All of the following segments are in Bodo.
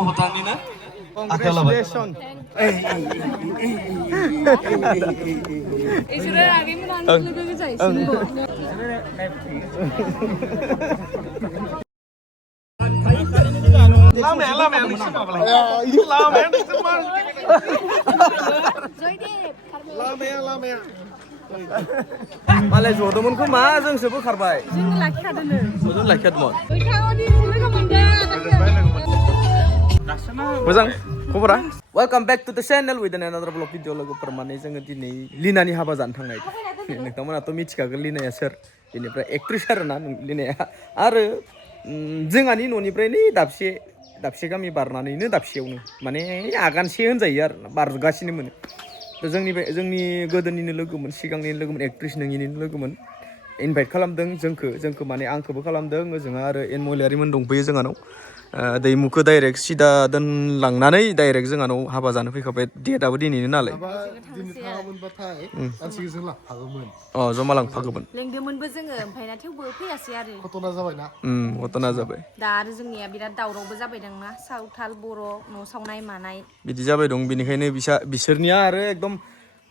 भुटाननि ना आखायाव लाबाय इसोरो आगैमोना लोगो गोजा इसोरो लामाया नोंसोर माबालाय लामाया नोंसोर मा लामाया मालाय जदोंमोन खोमा जोंसो बोखारबाय जों लाखिखादोंनो जों लाखिखादोंमोन बैथाङावदि लोगो मोनदों मोजां खबरा वेलकाम बैक टू द channel with another blog video लोगोफोर माने जोङो दिनै लिनानि हाबा जानो थांनाय नोंथांमोनाथ' मिथिखागोन लिनाया सोर बेनिफ्राय एक्ट्रेस आरोना लिनाया आरो जोंहानि न'निफ्राय नै दाबसे गामि बारनानैनो दाबसेयावनो माने आगानसे होनजायो आरो बारगासिनो मोनो थ' जोंनि गोदोनिनो लोगोमोन सिगांनिनो लोगोमोन एक्ट्रेस नोंनिनो लोगोमोन इनभाइट खालामदों जोंखौ माने आंखौबो खालामदों ओजोंहा आरो एनमलियारिमोन दंफैयो जोंहानाव दैमुखौ डाइरेक्ट सिदा दोनलांनानै डाइरेक्ट जोंहानाव हाबा जानो फैखाबाय डेटआबो दिनैनो नालाय अ जमा लांफागौमोन लेंदोंमोनबो जोङो ओमफ्राय ना थेवबो फैयासै आरो घटना जाबायना घटना जाबाय दा आरो जोंनिया बिराद दावरावबो जाबायदांना सावथाल बर' न' सावनाय मानाय बिदि जाबाय दं बेनिखायनो बिसोरनिया आरो एकदम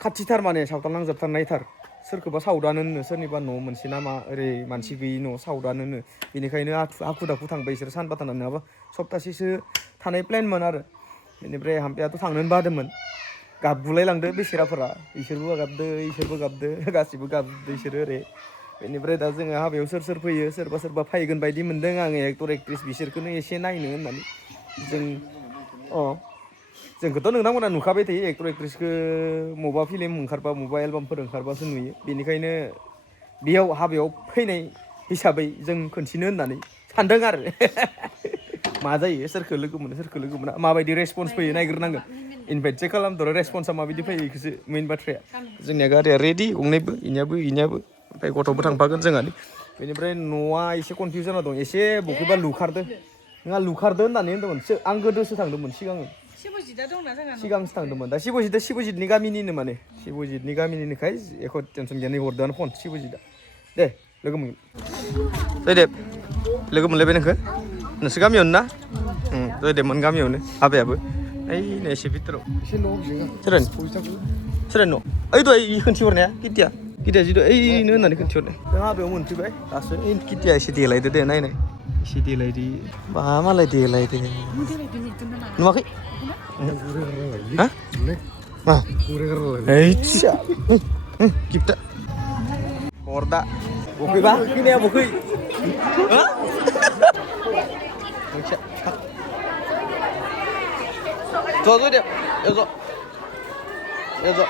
खाथिथार माने सावथाल नांजाबथारनायथार सोरखौबा सावदानोनो सोरनिबा न' मोनसे नामा ओरै मानसि गैयि न' सावदानोनो बेनिखायनो हाखु दाखु थांबाय बिसोर सानबा थाना नङाबा सप्तासेसो थानाय प्लेनमोन आरो बेनिफ्राय हाम्फायाथ' थांनोनो बादोंमोन गाबगुलाय लांदो बेसेराफोरा इसोरबो गाबदो इसोरबो गाबदो गासिबो गाबदो इसोरो ओरै बेनिफ्राय दा जोङो हाबायाव सोर फैयो सोरबा फैगोन बायदि मोनदों आङो एक्टर एक्ट्रेस बिसोरखौनो एसे नायनो होननानै जोंखौथ' नोंथांमोना नुखाबाय थायो एक्टर एक्ट्रेसखौ मबा फिल्म ओंखारबा मबा एलबामफोर ओंखारबासो नुयो बेनिखायनो बेयाव हाबायाव फैनाय हिसाबै जों खोन्थिनो होननानै सानदों आरो मा जायो सोरखौ लोगो मोना माबायदि रेसपन्स फैयो नायग्रोनांगोन इनभाइटसो खालामदों रेसपन्सा माबायदि फैयो बेखौसो मेइन बाथ्राया जोंनिया गारिया रेडि गंनैबो इनियाबो ओमफ्राय गथ'बो थांफागोन जोंहानि बेनिफ्राय न'आ एसे कनफिउस जाना दं एसे बबेबा लुखारदो होननानै होनदोंमोन आं गोदोसो थांदोंमोन सिगांसो थांदोंमोन दा शिबजितनि गामिनिनो माने शिबजितनि गामिनिनोखाय एख' टेनसन गैया नै हरदोंआनो फन शिबजितआ दे लोगो मोनगोन जयदेब लोगो मोनलायबाय नोंसोर गामियावनो ना जयदेबमोन गामियावनो हाबायाबो ओइनो एसे भितराव सोरनि न' ओइ दहाय खोन्थिहरनाया किटिया जिदु ओइनो होननानै खोन्थिहरनाय जों हाबायाव मोनफैबाय दासो किटिया एसे देलायदो दे नायनाय एसे देलायदो बा मालाय देलायदो नुवाखै हा मा गिफ्टा हरदा बखैबा फैनाया बखै ज' दे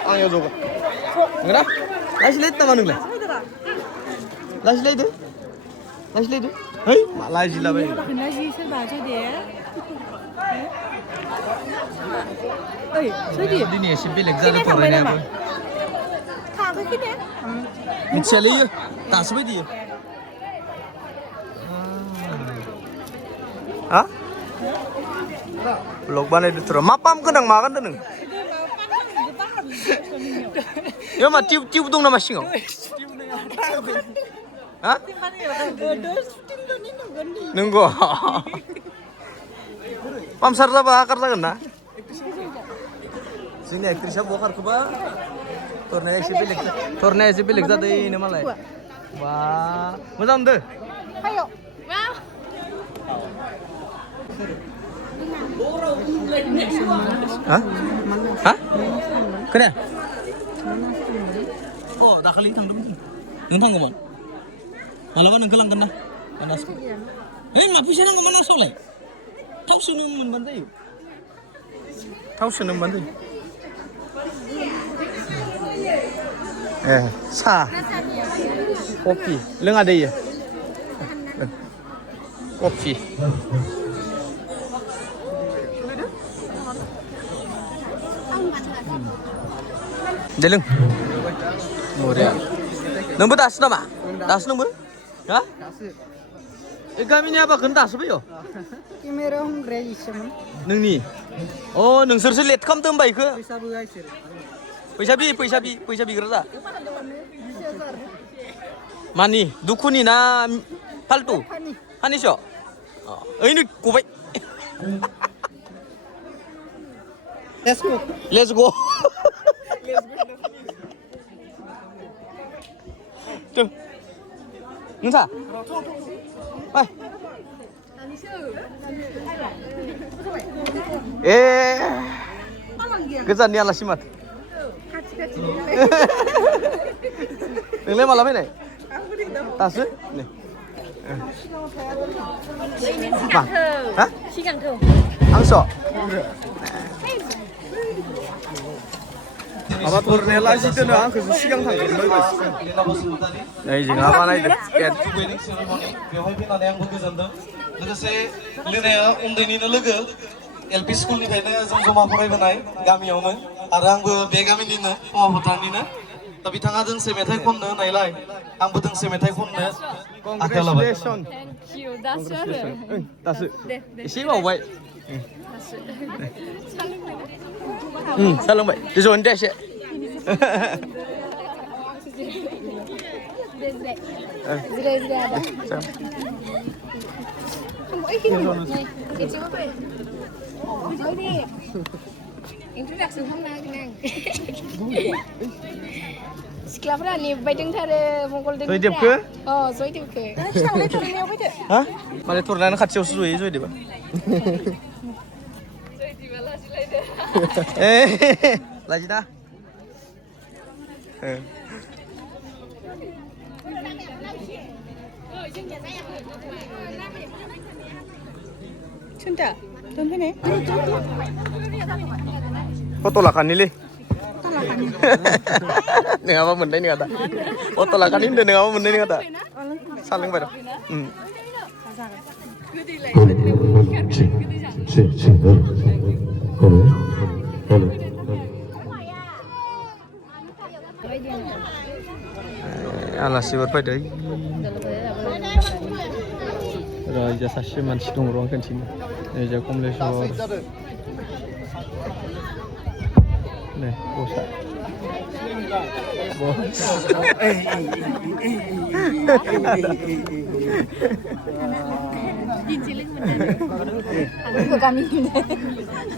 आं एव जगोन नंगौना लाजिलायदो नामा नोंलाय लाजिलायदो है मा लाजिलाबाय दिनै एसे बेलेग जादों फरायनायाबो मिथियालै दासो बायदि हा ब्लग बानायदों र' मा पाम्प गोनां मा गानदों नों बेयाव मा टिउब दं नामा सिङाव हा नंगौ पाम्पसार जाबा आकार जागोन ना जोंनि एक्ट्रेसआ बहा खारखोबा थरनाया एसे बेलेग जादों इनो मालाय बा मोजां मोनदों हा खोनाया दाखालि थांदोंमोन नों थांगौमोन मालाबा नोंखौ लांगोन ना ओइ मा फैसा नांगौ मा नासावलाय थाव सोनो मोनबानो जायो साहा कफि लोङा दै कफि दे लों बरिया नोंबो दासो नामा दासो नोंबो हा बे गामिनि हाबाखौनो दासो फैयो केमेरा हमग्राया इसोमोन नोंनि नोंसोरसो लेट खालामदों होनबा इखौ फैसा बिग्रा जा मानि दुखुनि ना फाल्टु फानिस' ओइनो गबाय Let's go. Let's go. Tuh. Nsa. Hai. Goजाननि आलासि माथो नोंलाय माला फैनाय दासो नै मा सिगांथो आंसो माबा थरनाया लाजि दोनो आंखौसो सिगां थांग्रोबाय नै जोंहा बानायदों बेवहाय फैनानै आंबो गोजोनदों लोगोसे लिनाया उन्दैनिनो लोगो एलपि स्कुलनिफ्रायनो जों जमा फरायबोनाय गामियावनो आरो आंबो बे गामिनिनो फुङा फोथारनिनो दा बिथाङा दोंसे मेथाइ खननो होनायलाय आंबो दोंसे मेथाइ खननो आखायाव लाबाय थेंक इउ दासो आरो दासो दे एसे बावबाय दासो सोलोंबाय ज'न दे एसे जिराय जिराय आदा introduction खालामना होगोन आं सिख्लाफोरा नेबायदोंथारो मंगलदैनिफ्रा जयदेबखो अ जयदेबखो थरनायाव फैदो हा माने थरनायानो खाथियावसो जयो जयदेबा जयदेबा लाजिलायदो लाजिना Cinta, doonfine. फट' लाखानिलै नङाबा मोननाय नङा दा फट' लाखानि होनदों नङाबा मोननाय नङा दा सा लोंबाय र' आलासिफोर फैदों रायजा सासे मानसि दं र' आं खोन्थिनो रायजा कमलेश्वर नै बसा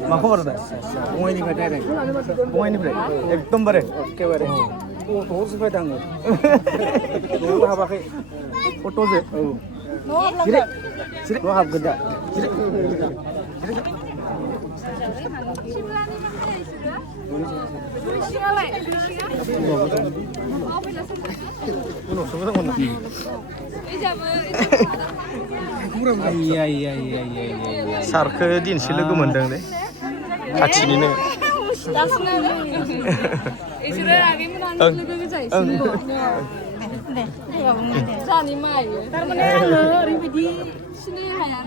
मा खबर दा बङाइनिफ्राय एकदमबारे एखेबारे गथ'आवसो फैदों आङो न'आवबो हाबाखै फट'जो औ न'आव हाबगोन दा सारखौ दिनैसो लोगो मोनदोंलै खाथिनिनो जानि माइ थारमाने आङो ओरैबायदि सिनाय हाया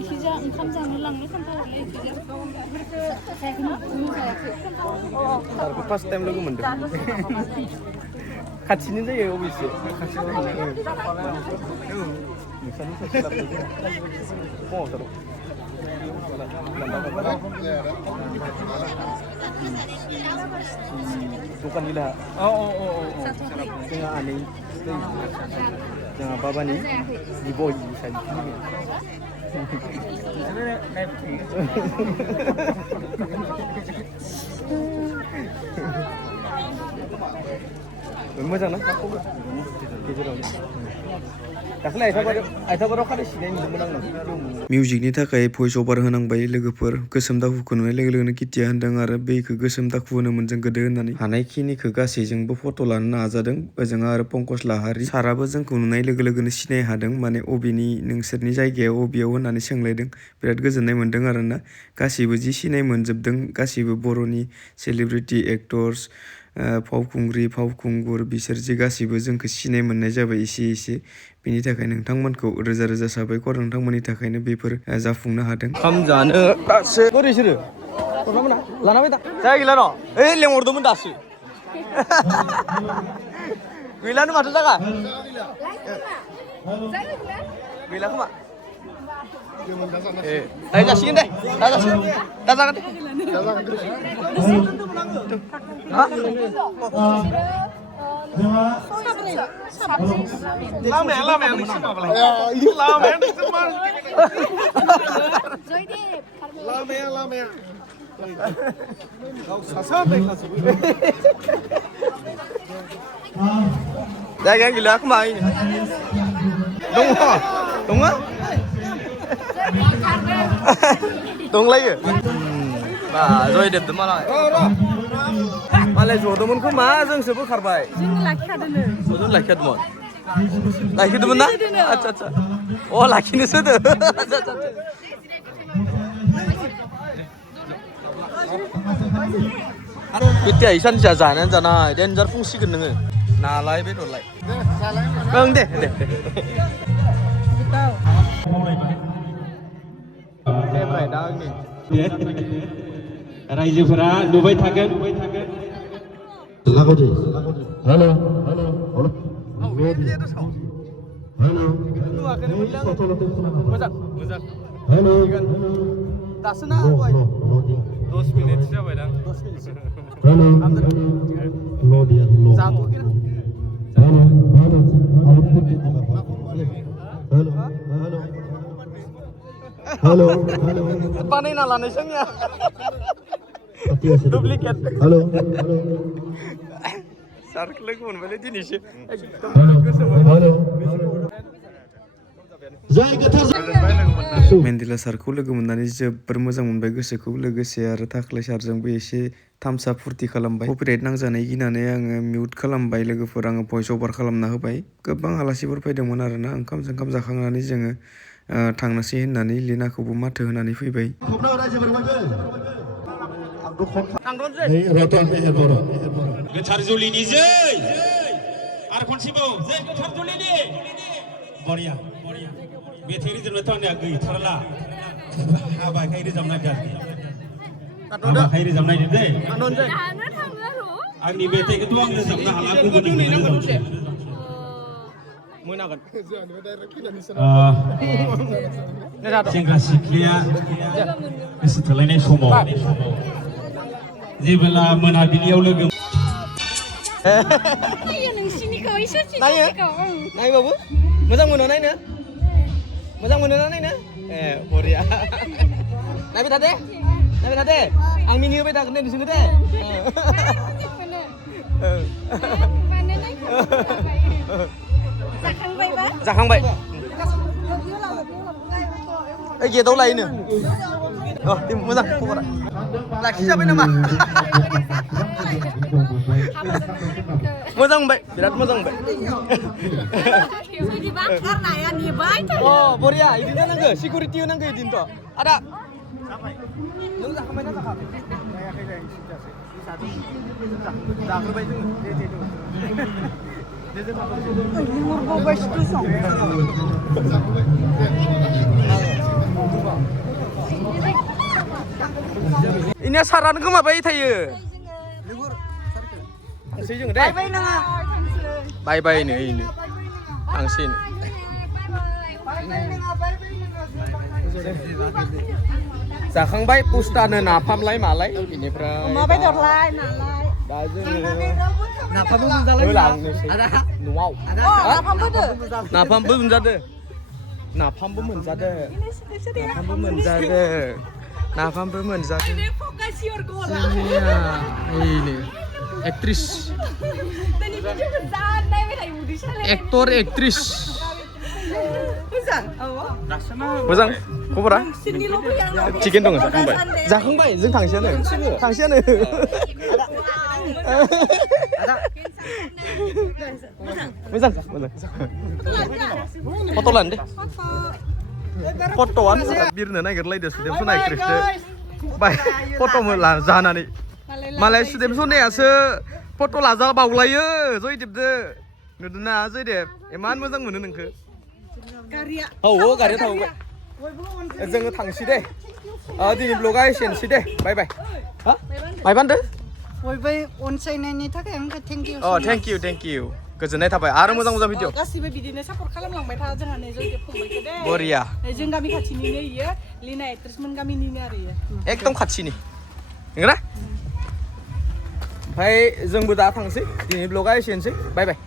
इखिजा ओंखाम जानो लांनो खोन्थाहरलाय फार्स्ट टाइम लोगो मोनदों खाथिनि जायो अबेसे दखाननि दा जोंहा आनै जोंहा बाबानि बिबय मोजां ना गेजेरावनो दाखालि आइथाबाराव खालि सिनाय नुदोंमोन आं मिउजिकनि थाखाय भइस अभार होनांबाय लोगोफोर गोसोम दाखुखौ नुनाय लोगो लोगोनो किटिया होनदों आरो बेखौ गोसोम दाखु होनोमोन जों गोदो होननानै हानायखिनिखौ गासैजोंबो फट' लानो नाजादों ओजों आरो पंकज लाहारि साराबो जोंखौ नुनाय लोगो लोगोनो सिनाय हादों माने अबेनि नोंसोरनि जायगायाव अबेयाव होननानै सोंलायदों बिराद गोजोननाय मोन्दों आरोना गासैबो जि सिनाय मोनजोबदों गासैबो बर'नि सेलिब्रिटि एक्टर्स फावखुंग्रि फावखुंगुर बिसोर जे गासैबो जोंखौ सिनाय मोननाय जाबाय एसे एसे बेनि थाखाय नोंथांमोनखौ रोजा रोजा साबायखर नोंथांमोननि थाखायनो बेफोर जाफुंनो हादों ओंखाम जानो दासो बोरै सोरो हरनामोना लाना फैदा जाय गैला न' ओइ लेंहरदोंमोन दासो गैलानो माथो जागा गैला खोमा दा जासिगोन दे दा जासिगोन दा जागोन दे हा लामाया नोंसोर माबालाय लामाया नोंसोर मा लामाया सासा जायगाया गैला खोमा दङ दंलायो बा जयदेबदो मालाय जदोंमोन खोमा जोंसो बोखारबाय जों लाखिखादोंनो जों लाखिखादोंमोन ना आच्छा आच्छा अ लाखिनोसो दो केतिया सानसेया जानायानो जानाय देन्जार फुंसिगोन नोङो नालाय बेदरलाय ओं दे दे फेभरेट आंनि रायजोफोरा नुबाय थागोन हेल' दासो ना 10 मिनिट जाबाय दां 10 मिनिट बानायना लानायसो आंनिया डुप्लिकेट सारखौ लोगो मोनबायलै दिनैसो मेन्डेला सारखौ लोगो मोननानै जोबोर मोजां मोनबाय गोसोखौ लोगोसे आरो थाख्लाय सारजोंबो एसे थामसा फुरथि खालामबाय कपिराइट नांजानाय गिनानै आङो मिउट खालामबाय लोगोफोर आङो भइस अभार खालामना होबाय गोबां आलासिफोर फैदोंमोन आरोना ओंखाम जाखांनानै जोङो थांनोसै होननानै लिनाखौबो माथो होनानै फैबाय गोथार जुलिनि जै आरो खनसेबाव जै गोथार जुलिनि बरिया मेथाइ रोजाबनायथ' आंनिया गैथारला हाबाखाय रोजाबनाय हाबाखाय रोजाबनाय दै आंनि मेथाइखौथ' आं रोजाबनो हाला गुबुननि रोजाबसै सेंग्रा सिख्लाया गोसो थोलायनाय समाव जेब्ला मोनाबिलियाव लोगो नायबाबो मोजां मोनो नायनो मोजां मोनो ना नायनो ए बरिया नायबाय थादे आं मिनि होबाय थागोन दे नोंसोरखौ दे जाखांबाय ओइ गेटआव लायोनो मोजां खबरा लाखिजाबाय नामा मोजां मोनबाय बिराद मोजां मोनबाय अ बरिया इदिनो नांगौ सिकिउरिटि होनांगौ इदिनोथ' आदा नों जाखांबाय ना जाखांबाय जाग्रोबाय इनिया सारानो गोमाबाय थायो थांसै जोङो दे बाय बाय नो इनो थांसै जाखांबाय पुस्टानो नाफामलाय मालाय बेनिफ्राय अमा बेदरलाय नालाय दा जोङो नाफामबो मोनजालाय न'आव नाफामबो मोनजादो नाफामबो मोनजादो एक्ट्रिस एक्टर एक्ट्रिस मोजां खबरा चिकेन दङ जाखांबाय जों थांसेयानो मोजां फट' लानो दे फट'आनो बिरनो नागिरलायदो सुदेमसना एक्ट्रिसदो बाय फट' जानानै मालाय सुदेमसनायासो फट' लाजा बावलायो जयदेबदो नुदोंना जयदेब इमान मोजां मोनो नोंखो गारिया थांबाय जोङो थांसै दे दिनै ब्लगा एसेनोसै दे बाय बाय हा मायबा होनदो बयबो अनसायनायनि थाखाय आंखौ थेंक इउ थेंक इउ गोजोननाय थाबाय आरो मोजां मोजां भिडिअ गासिबो बिदिनो सापर्ट खालामलांबाय था जोंहा नै जयदेब फंबायखौ दे बरिया जों गामि खाथिनिनो इयो लिना एक्ट्रेसमोन गामिनिनो आरो इयो एकदम खाथिनि नंगौना ओमफ्राय जोंबो दा थांसै दिनै ब्लगा एसेनोसै बाय बाय